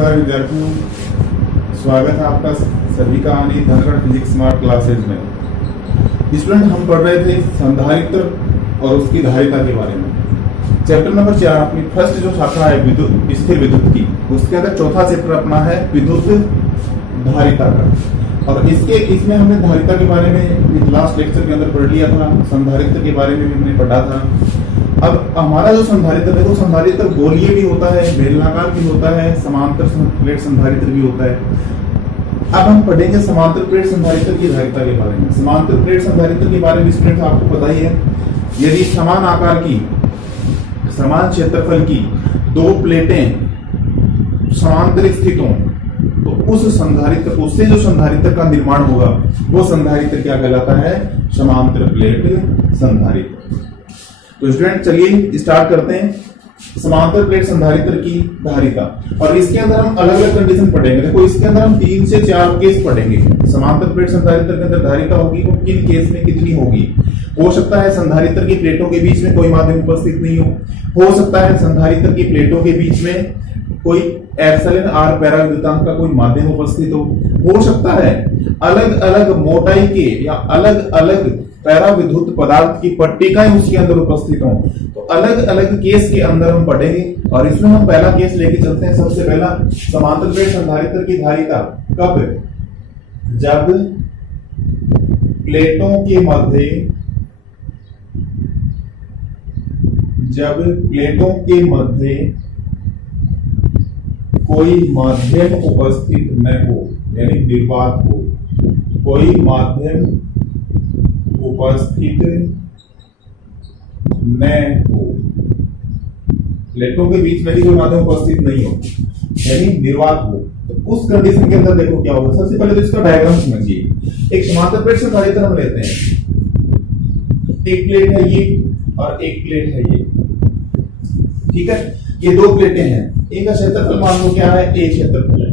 नमस्कार विद्यार्थियों, स्वागत है आपका सभी का आने धनगढ़ फिजिक्स स्मार्ट क्लासेज में। स्टूडेंट, हम पढ़ रहे थे संधारित्र और उसकी धारिता के बारे में। चैप्टर नंबर 4 अपनी फर्स्ट जो शाखा है विद्युत स्थिर विद्युत की, उसके अंदर चौथा चैप्टर अपना है विद्युत धारिता का। और इसमें हमने धारिता के बारे में लास्ट लेक्चर के अंदर पढ़ लिया था, संधारित्र के बारे में भी हमने पढ़ा था। अब हमारा जो संधारित्र है वो संधारित्र गोलीय भी होता है, बेलनाकार भी होता है, समांतर प्लेट संधारित्र भी होता है। अब हम पढ़ेंगे समांतर प्लेट संधारित्र की धारिता के बारे में। समांतर प्लेट संधारित्र के बारे में स्टूडेंट आपको पता ही है, यदि समान आकार की समान क्षेत्रफल की दो प्लेटें समांतर स्थित हों तो उस संधारित्र उससे जो संधारित्र का निर्माण होगा वो संधारित्र क्या कहलाता है? समांतर प्लेट संधारित्र। तो स्टूडेंट चलिए स्टार्ट करते हैं समांतर प्लेट संधारित्र की धारिता। और इसके अंदर हम अलग अलग कंडीशन पढ़ेंगे। देखो, इसके अंदर हम 3 से 4 केस पढ़ेंगे। समांतर प्लेट संधारित्र के अंदर धारिता होगी वो किन केस में कितनी होगी? हो सकता है संधारित्र की प्लेटों के बीच में कोई माध्यम उपस्थित नहीं हो सकता है संधारित्र की प्लेटों के बीच में कोई एप्सिलॉन आर पैराविद्युतांक का कोई माध्यम उपस्थित हो सकता है अलग अलग मोटाई के या अलग अलग पैराविद्युत पदार्थ की पट्टिकाएं उसके अंदर उपस्थित हों। तो अलग अलग केस के अंदर हम पढ़ेंगे और इसमें हम पहला केस लेके चलते हैं। सबसे पहला समांतर प्लेट संधारित्र की धारिता कब? जब प्लेटों के मध्य कोई माध्यम उपस्थित न हो, यानी निर्वात हो, कोई माध्यम उपस्थित न हो, प्लेटों के बीच में भी कोई माध्यम उपस्थित नहीं हो, यानी निर्वात हो। तो उस कंडीशन के अंदर देखो क्या होगा। सबसे पहले तो इसका डायग्राम समझिए। एक समांतर प्लेट संधारित्र हम लेते हैं, एक प्लेट है ये और एक प्लेट है ये, ठीक है। ये दो प्लेटें हैं, इनका क्षेत्रफल मान लो क्या है? ए क्षेत्रफल है।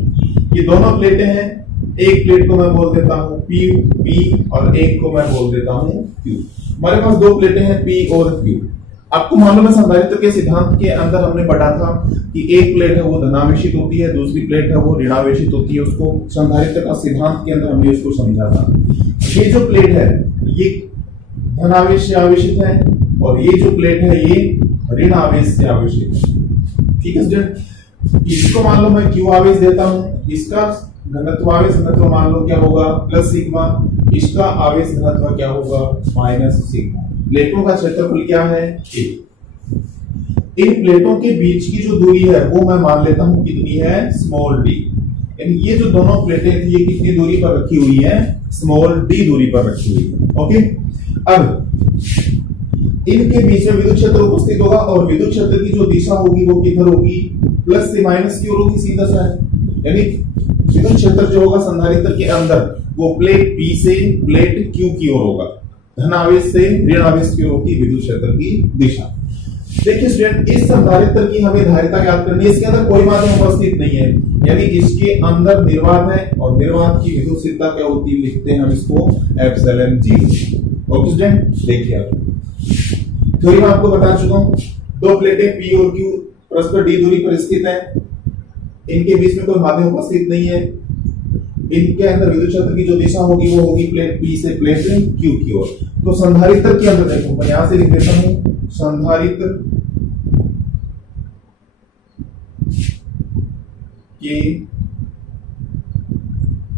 ये दोनों प्लेटें हैं, एक प्लेट को मैं बोल देता हूं पी और एक को मैं बोल देता हूं क्यू। हमारे पास दो प्लेटें हैं पी और क्यू। आपको मालूम है संधारित्र के सिद्धांत के अंदर हमने पढ़ा था कि एक प्लेट है वो धनावेशित होती है, दूसरी प्लेट है वो ऋणावेशित होती है। उसको संधारित्र का सिद्धांत के अंदर हमने उसको समझा था। ये जो प्लेट है ये धनावेश से आवेशित है और ये जो प्लेट है ये ऋण आवेश से आवेशित है, ठीक है स्टूडेंट। इसको मान लो मैं क्यू आवेश देता हूं, इसका घनत्व आवेश घनत्व मान लो क्या होगा? Plus sigma. इसका आवेश घनत्व क्या होगा? Minus sigma. प्लेटों का क्षेत्रफल क्या है? ए। इन प्लेटों के बीच की जो दूरी है वो मैं मान लेता हूं कितनी है? Small D. यानी ये जो दोनों प्लेटें थी ये कितनी दूरी पर रखी हुई है? स्मॉल डी दूरी पर रखी हुई है, ओके। अब इनके बीच में विद्युत क्षेत्र उपस्थित होगा और विद्युत क्षेत्र की जो दिशा होगी वो किधर होगी? प्लस से माइनस की ओर होगी, सीधा सा है। यानी विद्युत क्षेत्र जो होगा संधारित्र के अंदर वो प्लेट पी से प्लेट क्यू की ओर होगा, धन आवेश से ऋण आवेश की ओर होगी विद्युत क्षेत्र की दिशा। देखिए स्टूडेंट, इस संधारित्र की हमें धारिता ज्ञात करनी है। इसके अंदर कोई माध्यम उपस्थित नहीं है, यानी इसके अंदर निर्वात है और निर्वात की विद्युत सिद्धता क्या होती है? लिखते हैं हम इसको एप्सिलॉन जीरो। ओके स्टूडेंट, देखिए आप थ्योरी में आपको बता चुका हूं, दो प्लेटें पी और क्यू परस्पर डी दूरी पर स्थित है, इनके बीच में कोई माध्यम उपस्थित नहीं है। इनके अंदर विद्युत क्षेत्र की जो दिशा होगी वो होगी प्लेट पी से प्लेट क्यू की ओर। तो संधारित्र के अंदर देखो, मैं यहां से लिख देता हूं संधारित्र के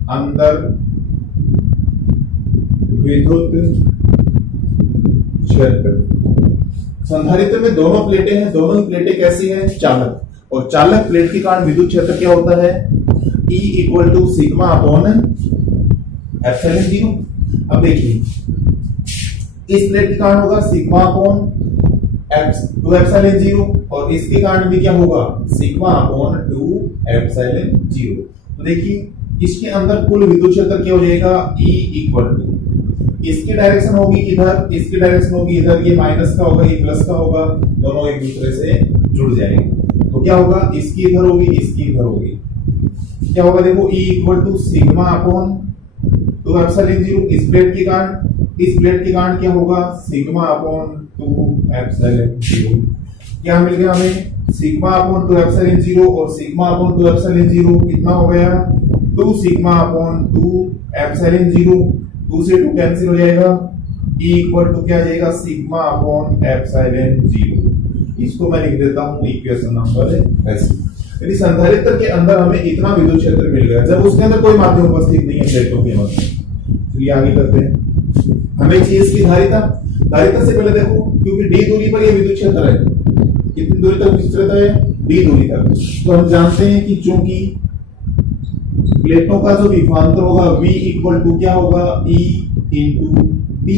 अंदर विद्युत क्षेत्र। संधारित्र में दोनों प्लेटें हैं, दोनों ही प्लेटें कैसी हैं? चालक। और चालक प्लेट के कारण विद्युत क्षेत्र क्या होता है? E equal to sigma upon epsilon zero. अब देखिए इस प्लेट के कारण होगा सिग्मा अपॉन 2 एप्सिलॉन जीरो और इसके कारण भी क्या होगा? Sigma upon 2 epsilon zero. तो देखिए इसके अंदर कुल विद्युत क्षेत्र क्या हो जाएगा? E इक्वल टू, इसकी डायरेक्शन होगी इधर, इसकी डायरेक्शन होगी इधर, ये माइनस का होगा ये प्लस का होगा, दोनों एक दूसरे से जुड़ जाएंगे। तो क्या होगा? इसकी इधर होगी इसकी इधर होगी, क्या होगा? देखो E equal to sigma upon 2 epsilon zero. इस प्लेट के कारण क्या होगा? Sigma upon 2 epsilon zero. क्या मिल गया हमें, सिग्मा अपॉन 2 एप्सिलॉन 0 और सिग्मा अपॉन 2 एप्सिलॉन 0 कितना हो गया, 2 सिग्मा अपॉन 2 एप्सिलॉन 0, 2 से 2 कैंसिल हो जाएगा, E इक्वल टू क्या आ जाएगा, सिग्मा अपॉन एप्सिलॉन 0। इसको मैं लिख देता हूं इक्वेशन नंबर ऐसे। यानी संधारित्र के अंदर हमें इतना विद्युत क्षेत्र मिल गया जब उसके अंदर कोई माध्यम उपस्थित नहीं है प्लेटों के मध्य। चलिए आगे करते हैं। हमें चाहिए इसकी धारिता। धारिता से पहले देखो, क्योंकि डी दूरी पर यह विद्युत क्षेत्र है, कितनी दूरी तक विस्तृत है, डी दूरी तक। तो हम जानते हैं कि चूंकि प्लेटों का जो विभवांतर होगा V इक्वल टू क्या होगा, E इंटू डी,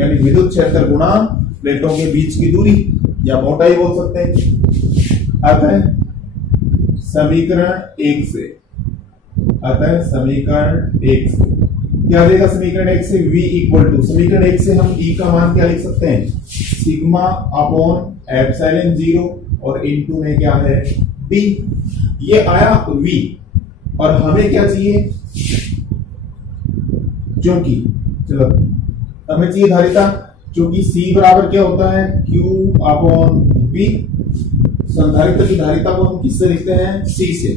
यानी विद्युत क्षेत्र गुणा प्लेटों के बीच की दूरी या मोटाई बोल सकते हैं। अतः समीकरण 1 से, अतः समीकरण 1 से क्या देगा, समीकरण 1 से V इक्वल टू, समीकरण 1 से हम E का मान क्या लिख सकते हैं, सिग्मा अपॉन एप्सिलॉन 0 और इनटू में क्या है D। ये आया V और हमें क्या चाहिए, क्योंकि चलो हमें चाहिए धारिता, क्योंकि C बराबर क्या होता है, Q अपॉन V। संधारित्र की धारिता को हम किससे लिखते हैं, C से।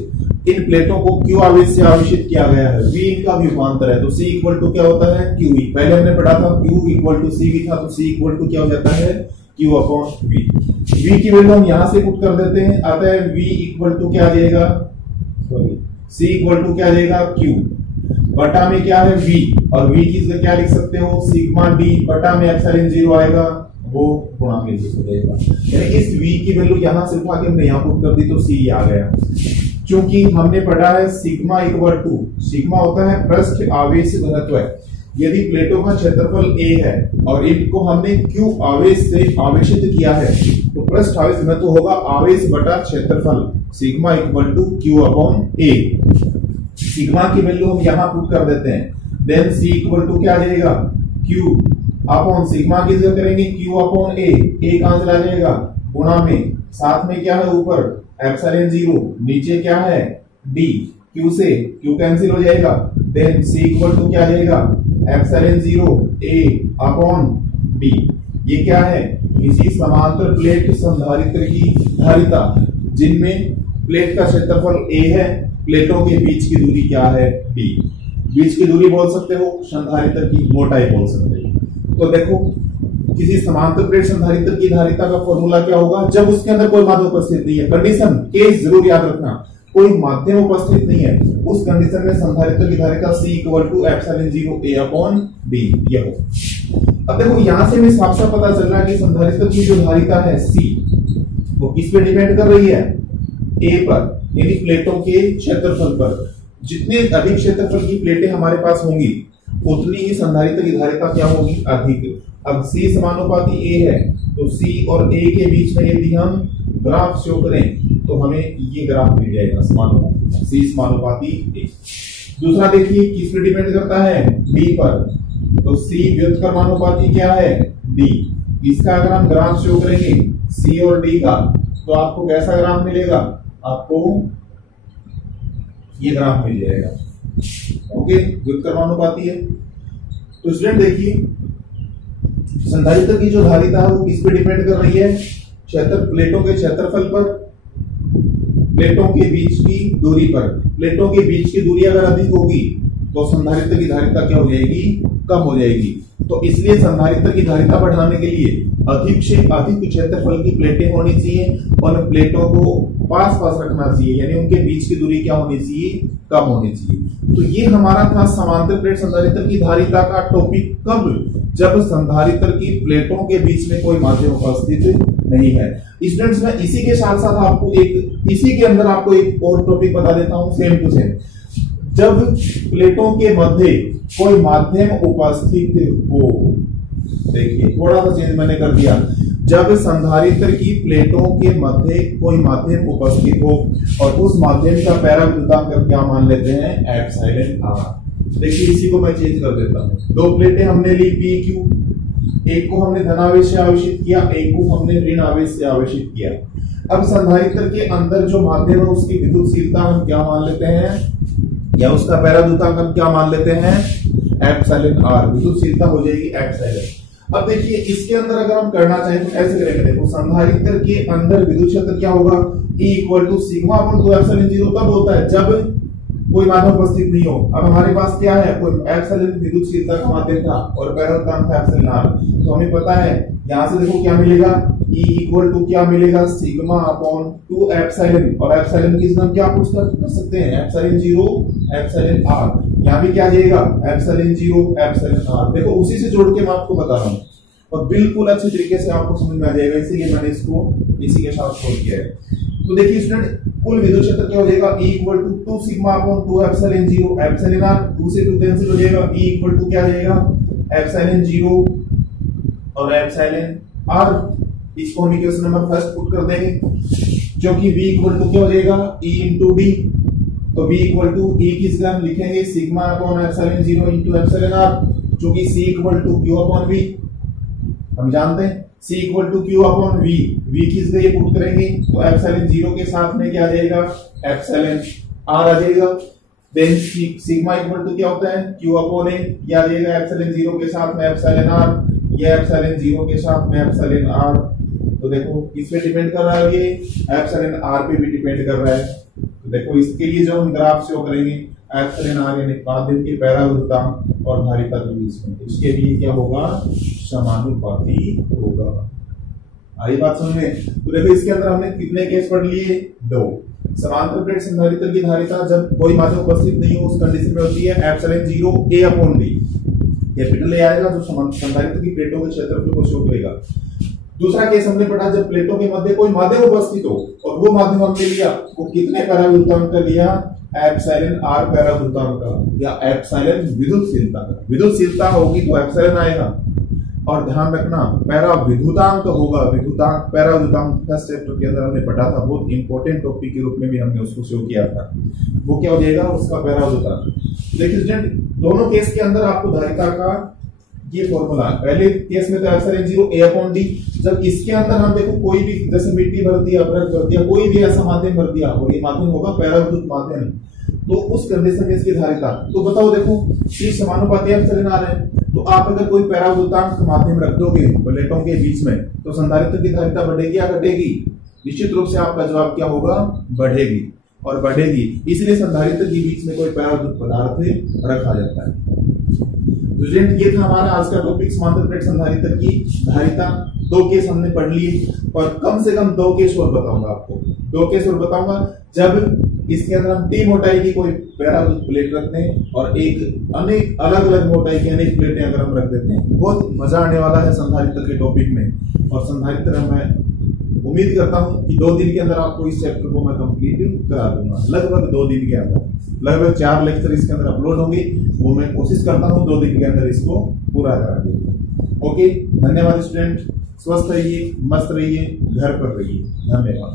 इन प्लेटों को Q आवेश से आवेशित किया गया है, V इनका विभवांतर है, तो C इक्वल टू क्या होता है, QE। पहले हमने पढ़ा था Q इक्वल टू CV था, तो C इक्वल टू क्या हो जाता है, Q अपॉन V। V की वैल्यू हम यहां से पुट कर देते हैं, अतः V इक्वल टू क्या आ जाएगा, सॉरी C इक्वल टू क्या आ जाएगा, Q बटा में क्या है V, और V की जगह क्या लिख सकते हो, सिग्मा D बटा में एप्सिलॉन 0 आएगा, वो गुणा में हो जाएगा। यानी इस V की वैल्यू यहां से उठा के हमने यहां पुट कर दी तो C आ गया। क्योंकि हमने पढ़ा है सिग्मा इक्वल टू, सिग्मा होता है पृष्ठ आवेश घनत्व। यदि प्लेटों का क्षेत्रफल A है और इनको हमने Q आवेश से आवेशित किया है, तो पृष्ठ आवेश घनत्व होगा आवेश बटा क्षेत्रफल, sigma equal to Q upon A। Sigma की वैल्यू हम यहां पुट कर देते हैं, देन C इक्वल टू क्या आ जाएगा, Q अपॉन, सिग्मा की जगह करेंगे Q अपॉन A, A कहां से आ जाएगा, गुणा में, साथ में क्या है ऊपर एप्सिलॉन 0, नीचे क्या है D, Q से Q कैंसिल हो जाएगा, देन C इक्वल टू क्या आ जाएगा, एप्सिलॉन 0 A अपॉन B। ये क्या है, किसी समांतर प्लेट संधारित्र की धारिता जिनमें प्लेट का क्षेत्रफल A है, प्लेटों के बीच की दूरी क्या है, D। बीच की दूरी बोल सकते हो, संधारित्र की मोटाई बोल सकते हो। तो देखो, किसी समांतर प्लेट संधारित्र की धारिता का फॉर्मूला क्या होगा, जब उसके अंदर कोई माध्यम उपस्थित नहीं है। कंडीशन केस जरूर याद रखना, कोई माध्यम उपस्थित नहीं है, उस कंडीशन में संधारित्र की धारिता C equal to epsilon 0 A upon B ये हो। अब देखो यहां से हमें साफ साफ पता चल रहा है कि संधारित्र की जो धारिता है C, वो किस पे डिपेंड कर रही है, A पर, यानी प्लेटों के क्षेत्रफल पर। जितने अधिक क्षेत्रफल की प्लेटें हमारे पास होंगी उतनी ही संधारित्र की धारिता क्या होगी, अधिक। अब C समानुपाती A है, तो C और A के बीच में यदि हम ग्राफ शो करें तो हमें ये ग्राफ मिल जाएगा, समानुपाती C समानुपाती A। दूसरा देखिए किस पर डिपेंड करता है, D पर, तो C व्युत्क्रमानुपाती क्या है, D। इसका अगर हम ग्राफ शो करेंगे C और D का, तो आपको कैसा ग्राफ मिलेगा, आपको ये ग्राफ मिल जाएगा। ओके, व्युत्क्रमानुपाती है। तो स्टूडेंट देखिए, संधारित्र की जो धारिता है वो किस पे डिपेंड कर रही है, क्षेत्र, प्लेटों के क्षेत्रफल पर, प्लेटों के बीच की दूरी पर। प्लेटों के बीच की दूरी अगर अधिक होगी तो संधारित्र की धारिता क्या हो जाएगी, कम हो जाएगी। तो इसलिए संधारित्र की धारिता बढ़ाने के लिए अधिक से अधिक क्षेत्रफल की प्लेटें होनी चाहिए और प्लेटों को पास पास रखना चाहिए, यानी उनके बीच की दूरी क्या होनी चाहिए, कम होनी चाहिए। तो ये हमारा था समांतर प्लेट संधारित्र की धारिता का टॉपिक। कब, जब संधारित्र की प्लेटों के बीच में कोई माध्यम उपस्थित नहीं है। स्टूडेंट्स मैं इसी के साथ साथ आपको इसी के अंदर आपको एक और टॉपिक बता देता हूं, सेम टू सेम। जब प्लेटों के मध्य कोई माध्यम उपस्थित हो, देखिए थोड़ा सा चेंज मैंने कर दिया, जब संधारित्र की प्लेटों के मध्य कोई माध्यम उपस्थित हो और उस माध्यम का पैराविद्युतांक क्या मान लेते हैं, एप्सिलॉन आर। देखिए इसी को मैं चेंज कर देता हूं। दो प्लेटें हमने ली पी क्यू, एक को हमने धनावेश से आवेशित किया, एक को हमने ऋण आवेश से आवेशित किया। अब संधारित्र के अंदर जो माध्यम है उसकी विद्युतशीलता हम क्या मान लेते हैं, या उसका पैराविद्युतांक हम क्या मान लेते हैं, एप्सिलॉन आर। विद्युतशीलता हो जाएगी एप्सिलॉन। अब देखिए इसके अंदर अगर हम करना चाहें तो कैसे करेंगे, देखो संधारित्र के अंदर विद्युत क्षेत्र क्या होगा, E equal to sigma upon 2 epsilon 0 तब होता है जब कोई माध्यम उपस्थित नहीं हो। अब हमारे पास क्या है, कोई एप्सिलॉन विद्युतशीलता का माध्यम था और पैरादान था एप्सिलॉन r, तो हमें पता है यहां से देखो क्या मिलेगा, E इक्वल टू क्या मिलेगा, सिग्मा अपॉन 2 एप्सिलॉन, और एप्सिलॉन की हम क्या पूछ कर सकते हैं, एप्सिलॉन 0 एप्सिलॉन r, यहाँ भी क्या जाएगा एप्सिलॉन 0 एप्सिलॉन r। देखो उसी से जोड़ के मैं आपको बता रहा हूँ और बिल्कुल अच्छे तरीके से आपको समझ में आ जाएगा, इसीलिए मैंने इसको इसी के साथ छोड़ किया है। तो देखिए स्टूडेंट कुल विद्युत क्षेत्र क्या हो जाएगा, E equal to 2 sigma upon 2 epsilon 0 epsilon r, 2 से 2 कैंसिल हो जाएगा, E इक्वल टू क्या आ जाएगा एप्सिलॉन 0 और एप्सिलॉन r। इसको हम इक्वेशन नंबर फर्स्ट पुट कर देंगे, जो कि V इक्वल टू क्या हो जाएगा E इंटू D, तो V इक्वल टू E किस हम लिखेंगे sigma upon epsilon 0 into epsilon r, जो कि C equal to Q upon V, हम जानते हैं C equal to Q upon V, V किस लिए पुट करेंगे तो एप्सिलॉन 0 के साथ में क्या आ जाएगा एप्सिलॉन r आ जाएगा, देन सिग्मा इक्वल टू क्या होता है Q अपॉन A, ये आ जाएगा एप्सिलॉन 0 के साथ में एप्सिलॉन r, ये एप्सिलॉन 0 के साथ में एप्सिलॉन r। तो देखो किस पे डिपेंड कर रहा है, ये एप्सिलॉन r पे भी डिपेंड कर रहा है। तो देखो इसके लिए जो हम ग्राफ शो करेंगे एप्सिलॉन r यानी माध्यम के पैरावृत्तांक और धारिता के बीच में, इसके लिए क्या होगा समानुपाती होगा। आई बात समझ में। तो देखो इसके अंदर हमने कितने केस पढ़ लिए, 2। समांतर प्लेट संधारित्र की धारिता जब कोई माध्यम उपस्थित नहीं हो उस कंडीशन में होती है epsilon 0 A upon D, capital A आएगा जो संधारित्र की प्लेटों के क्षेत्रफल को शो करेगा। दूसरा केस हमने पढ़ा जब प्लेटों के मध्य कोई माध्यम उपस्थित हो और वो माध्यम हमने लिया वो कितने पैरावृत्तांक का लिया, एप्सिलॉन r पैरावृत्तांक का या एप्सिलॉन विद्युतशीलता का। विद्युतशीलता होगी तो एप्सिलॉन आएगा, और ध्यान रखना पैराविद्युतांक होगा, विद्युतांक पैराविद्युतांक फर्स्ट चैप्टर के अंदर हमने पढ़ा था, बहुत इंपॉर्टेंट टॉपिक के रूप में भी हमने उसको शो किया था, वो क्या हो जाएगा उसका पैराविद्युतांक। देखिए स्टूडेंट दोनों केस के अंदर आपको धारिता का ये फॉर्मूला, पहले केस में तो एप्सिलॉन 0 A अपॉन D, जब इसके अंदर हम देखो कोई भी जैसे मिट्टी भर दिया, अभ्रक भर दिया, कोई भी ऐसा माध्यम भर दिया और ये माध्यम होगा पैराविद्युत माध्यम, तो उस कंडीशन में इसकी धारिता, तो बताओ देखो C समानुपाती एप्सिलॉन r है, तो आप अगर कोई पैराविद्युतांक माध्यम रख दोगे प्लेटों के बीच में तो संधारित्र की धारिता बढ़ेगी या घटेगी, निश्चित रूप से आपका जवाब क्या होगा बढ़ेगी और बढ़ेगी, इसलिए संधारित्र के बीच में कोई पैराविद्युत पदार्थ रखा जाता है। तो ये था हमारा आज का टॉपिक समांतर प्लेट संधारित्र की धारिता। 2 केस हमने पढ़ लिए और कम से कम 2 केस और बताऊंगा आपको, 2 केस और बताऊंगा जब इसके अंदर हम T मोटाई की कोई पैराविद्युत प्लेट रखते हैं और एक अनेक अलग अलग मोटाई की अनेक प्लेटें अगर हम रख देते हैं, बहुत मजा आने वाला है संधारित्र के टॉपिक में। और संधारित्र मैं उम्मीद करता हूं कि 2 दिन के अंदर आपको इस चैप्टर को मैं कंप्लीट करा दूंगा, लगभग 2 दिन के अंदर, लगभग 4 लेक्चर इसके अंदर अपलोड होंगे, वो मैं कोशिश करता हूं 2 दिन के अंदर इसको पूरा करा दूंगा। ओके, धन्यवाद स्टूडेंट, स्वस्थ रहिए, मस्त रहिए, घर पर रहिए, धन्यवाद।